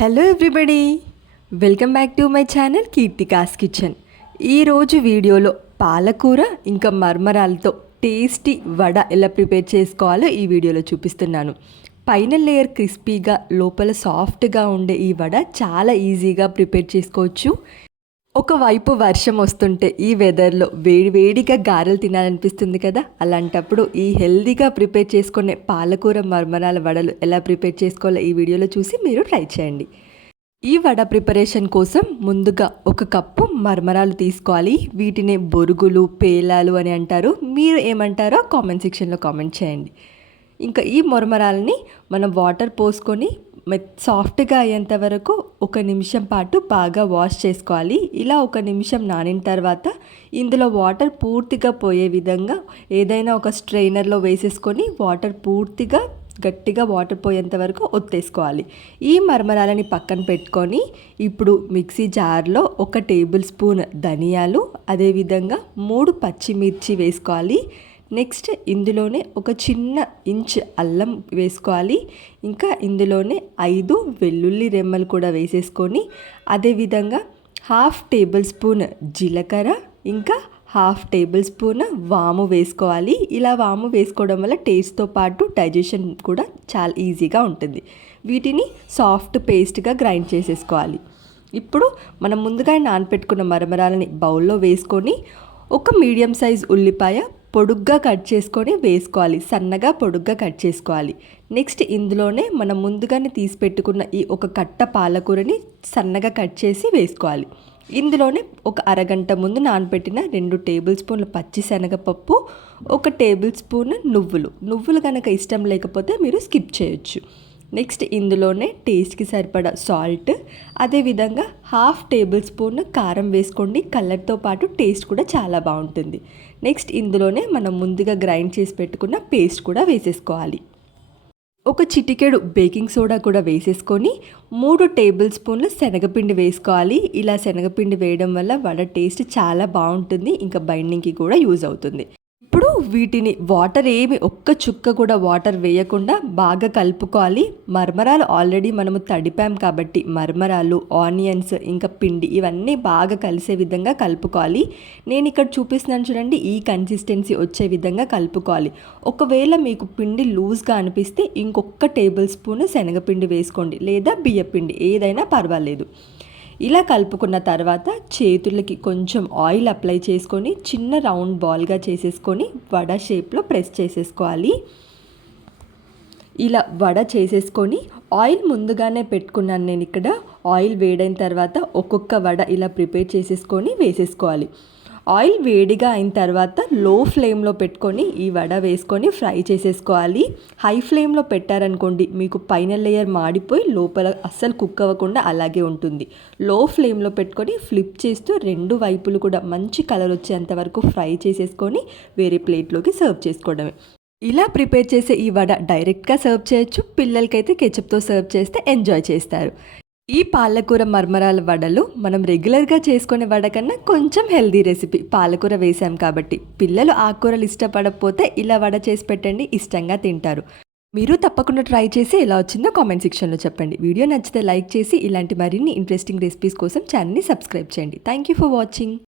Hello everybody, welcome back to my channel Keerthika's kitchen. ఈరోజు వీడియోలో పాలకూర ఇంకా మర్మరాలతో టేస్టీ వడ ఎలా ప్రిపేర్ చేసుకోవాలో ఈ వీడియోలో చూపిస్తున్నాను. పైన లేయర్ క్రిస్పీగా లోపల సాఫ్ట్గా ఉండే ఈ వడ చాలా ఈజీగా ప్రిపేర్ చేసుకోవచ్చు. ఒకవైపు వర్షం వస్తుంటే ఈ వెదర్లో వేడివేడిగా గారెలు తినాలనిపిస్తుంది కదా. అలాంటప్పుడు ఈ హెల్దీగా ప్రిపేర్ చేసుకునే పాలకూర మర్మరాల వడలు ఎలా ప్రిపేర్ చేసుకోవాలో ఈ వీడియోలో చూసి మీరు ట్రై చేయండి. ఈ వడ ప్రిపరేషన్ కోసం ముందుగా 1 కప్పు మర్మరాలు తీసుకోవాలి. వీటిని బొరుగులు, పేలాలు అని అంటారు. మీరు ఏమంటారో కామెంట్ సెక్షన్లో కామెంట్ చేయండి. ఇంకా ఈ మర్మరాలని మనం వాటర్ పోసుకొని సాఫ్ట్గా అయ్యేంత వరకు 1 నిమిషం పాటు బాగా వాష్ చేసుకోవాలి. ఇలా 1 నిమిషం నానిన తర్వాత ఇందులో వాటర్ పూర్తిగా పోయే విధంగా ఏదైనా ఒక స్ట్రైనర్లో వేసేసుకొని వాటర్ పూర్తిగా గట్టిగా వాటర్ పోయేంత వరకు ఒత్తేసుకోవాలి. ఈ మర్మరాలని పక్కన పెట్టుకొని ఇప్పుడు మిక్సీ జార్లో 1 టేబుల్ స్పూన్ ధనియాలు, అదేవిధంగా 3 పచ్చిమిర్చి వేసుకోవాలి. నెక్స్ట్ ఇందులోనే ఒక చిన్న ఇంచ్ అల్లం వేసుకోవాలి. ఇంకా ఇందులోనే 5 వెల్లుల్లి రెమ్మలు కూడా వేసేసుకొని అదేవిధంగా 1/2 టేబుల్ స్పూన్ జీలకర్ర, ఇంకా 1/2 టేబుల్ స్పూన్ వాము వేసుకోవాలి. ఇలా వాము వేసుకోవడం వల్ల టేస్ట్తో పాటు డైజెషన్ కూడా చాలా ఈజీగా ఉంటుంది. వీటిని సాఫ్ట్ పేస్ట్గా గ్రైండ్ చేసేసుకోవాలి. ఇప్పుడు మనం ముందుగా నానపెట్టుకున్న మరమరాలని బౌల్లో వేసుకొని ఒక మీడియం సైజ్ ఉల్లిపాయ పొడుగ్గా కట్ చేసుకొని వేసుకోవాలి. సన్నగా పొడుగ్గా కట్ చేసుకోవాలి. నెక్స్ట్ ఇందులోనే మనం ముందుగానే తీసి పెట్టుకున్న ఈ 1 కట్ట పాలకూరని సన్నగా కట్ చేసి వేసుకోవాలి. ఇందులోనే ఒక అరగంట ముందు నానబెట్టిన 2 టేబుల్ స్పూన్ల పచ్చిశనగపప్పు, 1 టేబుల్ స్పూన్ నువ్వులు కనుక ఇష్టం లేకపోతే మీరు స్కిప్ చేయొచ్చు. నెక్స్ట్ ఇందులోనే టేస్ట్కి సరిపడా సాల్ట్, అదేవిధంగా 1/2 టేబుల్ స్పూన్ కారం వేసుకోండి. కలర్తో పాటు టేస్ట్ కూడా చాలా బాగుంటుంది. నెక్స్ట్ ఇందులోనే మనం ముందుగా గ్రైండ్ చేసి పెట్టుకున్న పేస్ట్ కూడా వేసేసుకోవాలి. 1 చిటికెడు బేకింగ్ సోడా కూడా వేసేసుకొని 3 టేబుల్ స్పూన్ల శనగపిండి వేసుకోవాలి. ఇలా శనగపిండి వేయడం వల్ల వడ టేస్ట్ చాలా బాగుంటుంది. ఇంకా బైండింగ్కి కూడా యూజ్ అవుతుంది. ఇప్పుడు వీటిని వాటర్ ఏమి ఒక్క చుక్క కూడా వాటర్ వేయకుండా బాగా కలుపుకోవాలి. మర్మరాలు ఆల్రెడీ మనము తడిపాం కాబట్టి మర్మరాలు, ఆనియన్స్, ఇంకా పిండి ఇవన్నీ బాగా కలిసే విధంగా కలుపుకోవాలి. నేను ఇక్కడ చూపిస్తున్నాను చూడండి, ఈ కన్సిస్టెన్సీ వచ్చే విధంగా కలుపుకోవాలి. ఒకవేళ మీకు పిండి లూజ్గా అనిపిస్తే ఇంకొక టేబుల్ స్పూన్ శనగపిండి వేసుకోండి, లేదా బియ్యపిండి ఏదైనా పర్వాలేదు. ఇలా కలుపుకున్న తర్వాత చేతులకి కొంచెం ఆయిల్ అప్లై చేసుకొని చిన్న రౌండ్ బాల్గా చేసేసుకొని వడ షేప్లో ప్రెస్ చేసేసుకోవాలి. ఇలా వడ చేసేసుకొని ఆయిల్ ముందుగానే పెట్టుకున్నాను నేను ఇక్కడ. ఆయిల్ వేడైన తర్వాత ఒక్కొక్క వడ ఇలా ప్రిపేర్ చేసేసుకొని వేసేసుకోవాలి. ఆయిల్ వేడిగా అయిన తర్వాత లో ఫ్లేమ్లో పెట్టుకొని ఈ వడ వేసుకొని ఫ్రై చేసేసుకోవాలి. హై ఫ్లేమ్లో పెట్టారనుకోండి మీకు పైన లేయర్ మాడిపోయి లోపల అస్సలు కుక్ అవ్వకుండా అలాగే ఉంటుంది. లో ఫ్లేమ్లో పెట్టుకొని ఫ్లిప్ చేస్తూ 2 వైపులు కూడా మంచి కలర్ వచ్చేంత వరకు ఫ్రై చేసేసుకొని వేరే ప్లేట్లోకి సర్వ్ చేసుకోవడమే. ఇలా ప్రిపేర్ చేసే ఈ వడ డైరెక్ట్గా సర్వ్ చేయొచ్చు. పిల్లలకైతే కెచప్తో సర్వ్ చేస్తే ఎంజాయ్ చేస్తారు. ఈ పాలకూర మర్మరాల వడలు మనం రెగ్యులర్గా చేసుకునే వడ కన్నా కొంచెం హెల్దీ రెసిపీ. పాలకూర వేసాం కాబట్టి పిల్లలు ఆకుకూరలు ఇష్టపడకపోతే ఇలా వడ చేసి పెట్టండి, ఇష్టంగా తింటారు. మీరు తప్పకుండా ట్రై చేసి ఎలా వచ్చిందో కామెంట్ సెక్షన్లో చెప్పండి. వీడియో నచ్చితే లైక్ చేసి ఇలాంటి మరిన్ని ఇంట్రెస్టింగ్ రెసిపీస్ కోసం ఛానల్ని సబ్స్క్రైబ్ చేయండి. Thank you for watching.